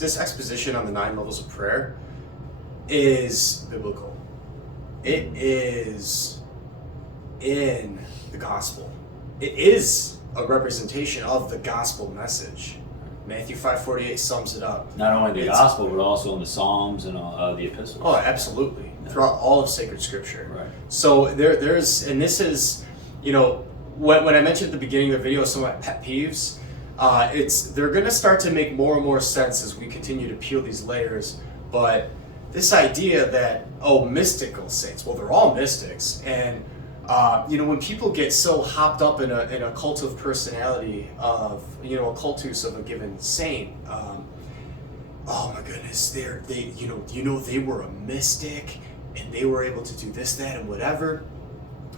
This exposition on the 9 levels of prayer is biblical. It is in the gospel. It is a representation of the gospel message. Matthew 5:48 sums it up. Not only the gospel, but also in the Psalms and the epistles. Oh, absolutely. Yeah. Throughout all of sacred scripture. Right. So there's, and this is, when I mentioned at the beginning of the video some of my pet peeves, they're going to start to make more and more sense as we continue to peel these layers. But this idea that, mystical saints, well, they're all mystics. And, when people get so hopped up in a cult of personality of, a cultus of a given saint, oh my goodness, they were a mystic and they were able to do this, that, and whatever,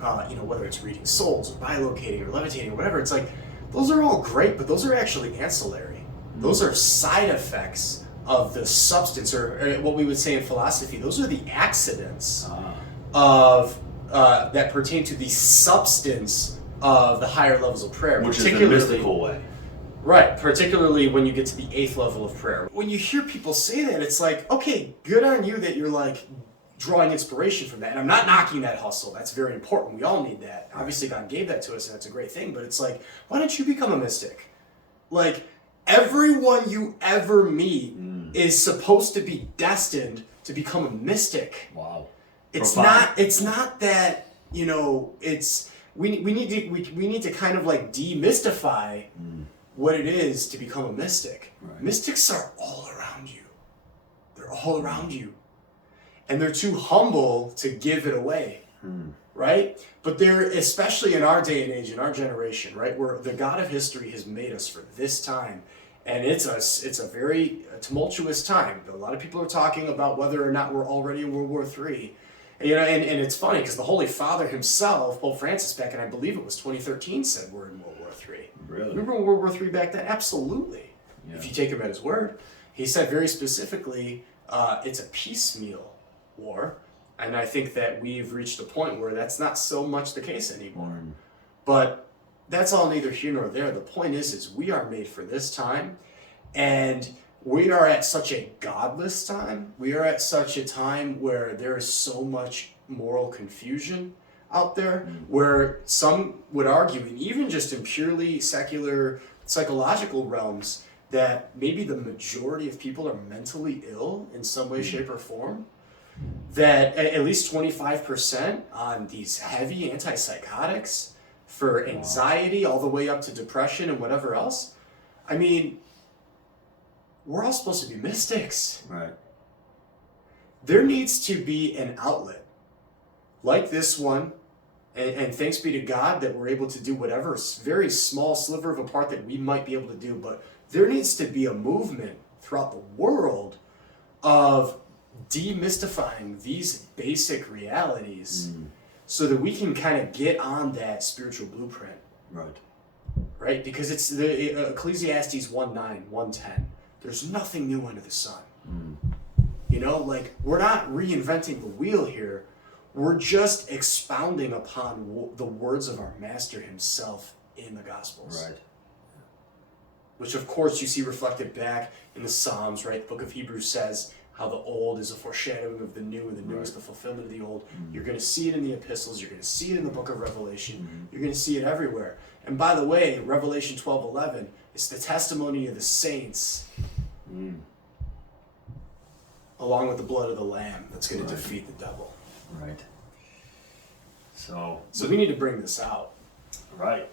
whether it's reading souls or bilocating or levitating or whatever, it's like, those are all great, but those are actually ancillary. Those are side effects of the substance, or what we would say in philosophy, those are the accidents of that pertain to the substance of the higher levels of prayer. Which is the mystical way. Right, particularly when you get to the 8th level of prayer. When you hear people say that, it's like, okay, good on you that you're like drawing inspiration from that. And I'm not knocking that hustle. That's very important. We all need that. Obviously, God gave that to us, and that's a great thing. But it's like, why don't you become a mystic? Like, everyone you ever meet is supposed to be destined to become a mystic. Wow. It's not that, it's we need to kind of like demystify what it is to become a mystic. Right. Mystics are all around you. They're all around you. And they're too humble to give it away, right? But they're, especially in our day and age, in our generation, right, where the God of history has made us for this time, and it's a very tumultuous time. A lot of people are talking about whether or not we're already in World War III. And it's funny because the Holy Father himself, Pope Francis, back in, I believe it was 2013, said we're in World War III. Really? Remember World War III back then? Absolutely. Yeah. If you take him at his word. He said very specifically, it's a piecemeal war, and I think that we've reached a point where that's not so much the case anymore. But that's all neither here nor there. The point is we are made for this time, and we are at such a godless time. We are at such a time where there is so much moral confusion out there, where some would argue, and even just in purely secular psychological realms, that maybe the majority of people are mentally ill in some way, shape, or form. That at least 25% on these heavy antipsychotics for anxiety, all the way up to depression and whatever else. I mean, we're all supposed to be mystics. Right. There needs to be an outlet like this one, and thanks be to God that we're able to do whatever very small sliver of a part that we might be able to do, but there needs to be a movement throughout the world of demystifying these basic realities so that we can kind of get on that spiritual blueprint. Right? Because it's the Ecclesiastes 1:9, 1:10. There's nothing new under the sun. We're not reinventing the wheel here. We're just expounding upon the words of our Master himself in the Gospels. Right. Which, of course, you see reflected back in the Psalms, right? The book of Hebrews says how the old is a foreshadowing of the new, and the new is the fulfillment of the old. You're going to see it in the epistles. You're going to see it in the book of Revelation. You're going to see it everywhere. And by the way, Revelation 12:11 is the testimony of the saints, along with the blood of the Lamb, that's going to defeat the devil. Right. So we need to bring this out. Right.